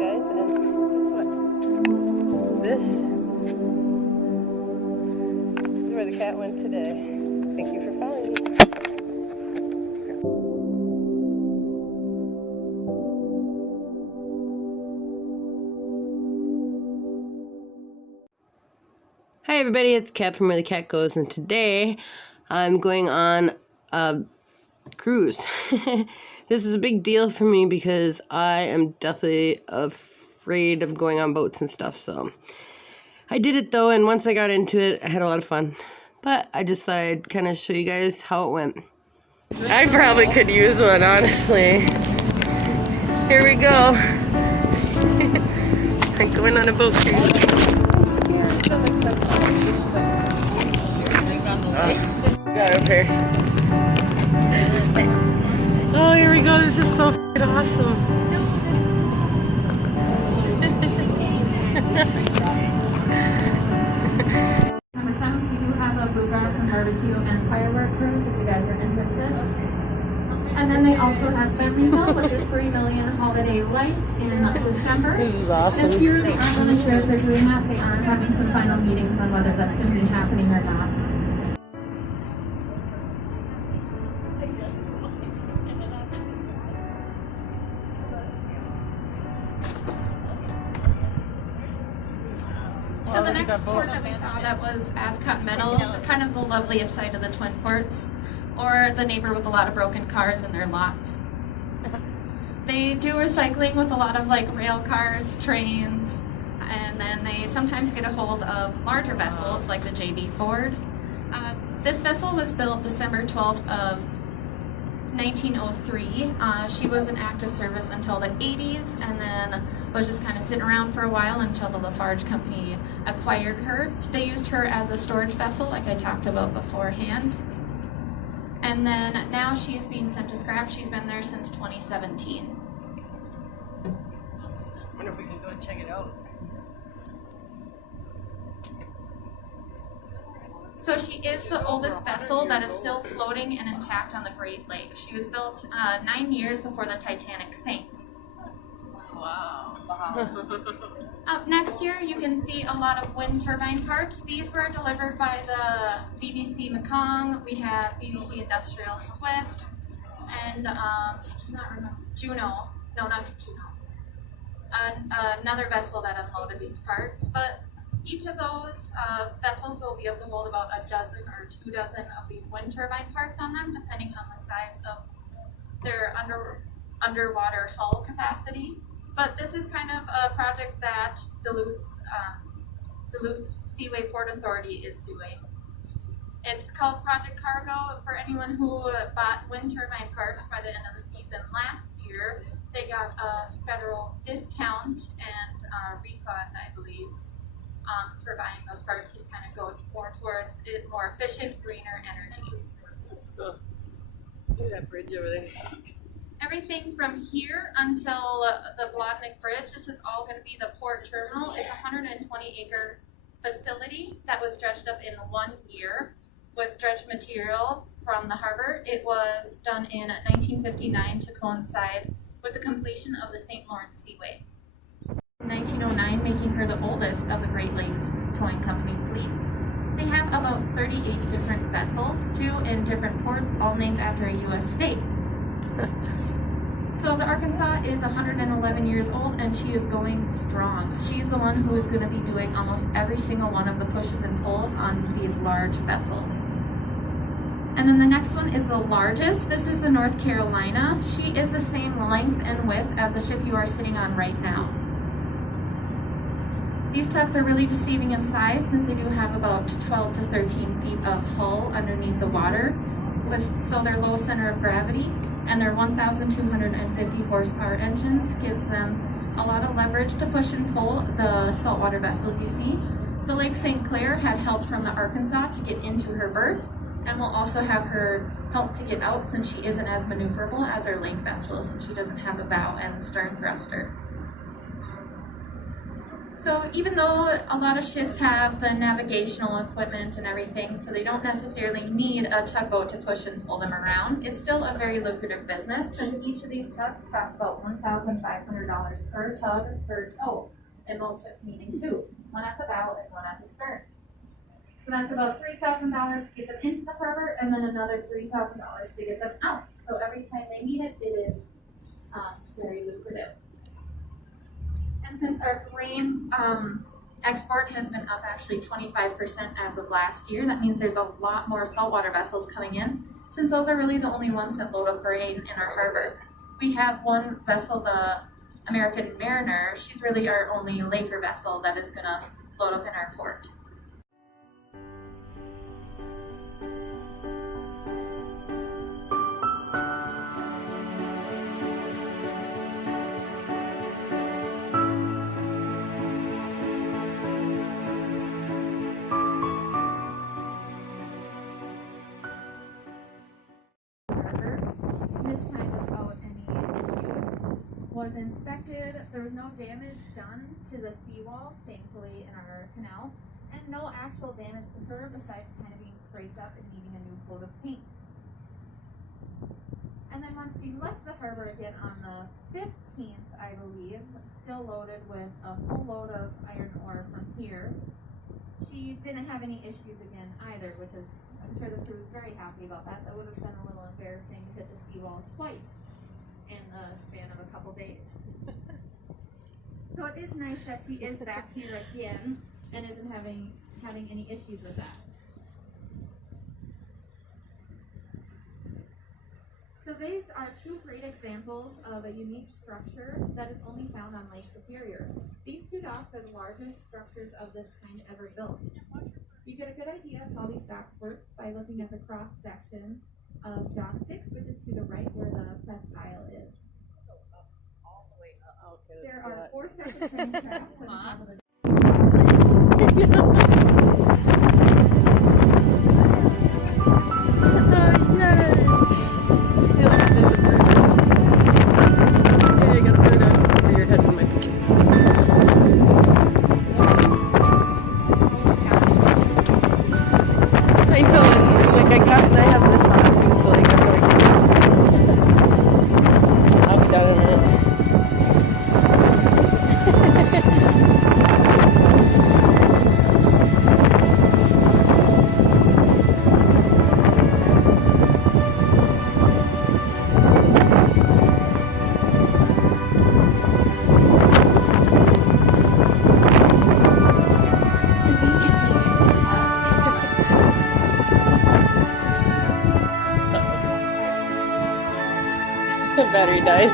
guys, and guess what? This is where the cat went today. Thank you for following me. Hi everybody, it's Kat from Where the Cat Goes, and today I'm going on a cruise. This is a big deal for me because I am deathly afraid of going on boats and stuff, so I did it though, and once I got into it, I had a lot of fun. But I just thought I'd kind of show you guys how it went. I probably could use one, honestly. Here we go. I'm going on a boat cruise. Got up here. Oh, here we go. This is so f***ing awesome. Number 7, we do have a bluegrass and barbecue and firework cruise if you guys are interested. And then they also have Familyville, which is 3 million holiday lights in December. This is awesome. This year they aren't really sure if they're doing that. They are having some final meetings on whether that's going to be happening or not. So the next port that we saw that was Ascot Meadows, kind of the loveliest side of the twin ports, or the neighbor with a lot of broken cars in their lot. They do recycling with a lot of like rail cars, trains, and then they sometimes get a hold of larger vessels like the J.B. Ford. This vessel was built December 12th of 1903. She was in active service until the 80s and then was just kind of sitting around for a while until the Lafarge company acquired her. They used her as a storage vessel like I talked about beforehand. And then now she's being sent to scrap. She's been there since 2017. I wonder if we can go and check it out. So she is the oldest vessel that is still floating and intact on the Great Lakes. She was built 9 years before the Titanic sank. Wow. Up next here, you can see a lot of wind turbine parts. These were delivered by the BBC Mekong. We have BBC Industrial Swift and Juno. No, not Juno. Another vessel that unloaded these parts. But each of those vessels will be able to hold about a dozen or 2 dozen of these wind turbine parts on them, depending on the size of their underwater hull capacity. But this is kind of a project that Duluth Seaway Port Authority is doing. It's called Project Cargo. For anyone who bought wind turbine parts by the end of the season last year, they got a federal discount and refund, I believe, for buying those parts to kind of go more towards it, more efficient, greener energy. Let's go. Look at that bridge over there. Everything from here until the Blodnik Bridge, this is all going to be the port terminal. It's a 120-acre facility that was dredged up in 1 year with dredged material from the harbor. It was done in 1959 to coincide with the completion of the St. Lawrence Seaway. 1909, making her the oldest of the Great Lakes Towing Company fleet. They have about 38 different vessels, too, in different ports, all named after a U.S. state. So the Arkansas is 111 years old and she is going strong. She's the one who is going to be doing almost every single one of the pushes and pulls on these large vessels. And then the next one is the largest. This is the North Carolina. She is the same length and width as the ship you are sitting on right now. These tugs are really deceiving in size since they do have about 12 to 13 feet of hull underneath the water, so their low center of gravity and their 1,250 horsepower engines gives them a lot of leverage to push and pull the saltwater vessels you see. The Lake St. Clair had help from the Arkansas to get into her berth, and will also have her help to get out since she isn't as maneuverable as our lake vessels, since she doesn't have a bow and stern thruster. So even though a lot of ships have the navigational equipment and everything, so they don't necessarily need a tugboat to push and pull them around, it's still a very lucrative business since each of these tugs cost about $1,500 per tug per tow, and most ships needing two, one at the bow and one at the stern. So that's about $3,000 to get them into the harbor, and then another $3,000 to get them out. So every time they need it, it is very lucrative. And since our grain export has been up actually 25% as of last year, that means there's a lot more saltwater vessels coming in, since those are really the only ones that load up grain in our harbor. We have one vessel, the American Mariner. She's really our only Laker vessel that is going to load up in our port. This time without any issues. Was inspected. There was no damage done to the seawall, thankfully, in our canal, and no actual damage to her besides kind of being scraped up and needing a new coat of paint. And then when she left the harbor again on the 15th, I believe, still loaded with a full load of iron ore from here, she didn't have any issues again either, which is, I'm sure the crew was very happy about that. That would have been a little embarrassing to hit the seawall twice in the span of a couple days. So it is nice that she is back here again and isn't having any issues with that. So these are two great examples of a unique structure that is only found on Lake Superior. These two docks are the largest structures of this kind ever built. You get a good idea of how these docks work by looking at the cross section of Dock 6, which is to the right where the press pile is. There are 4 separate train tracks on top of the battery died.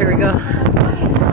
here we go.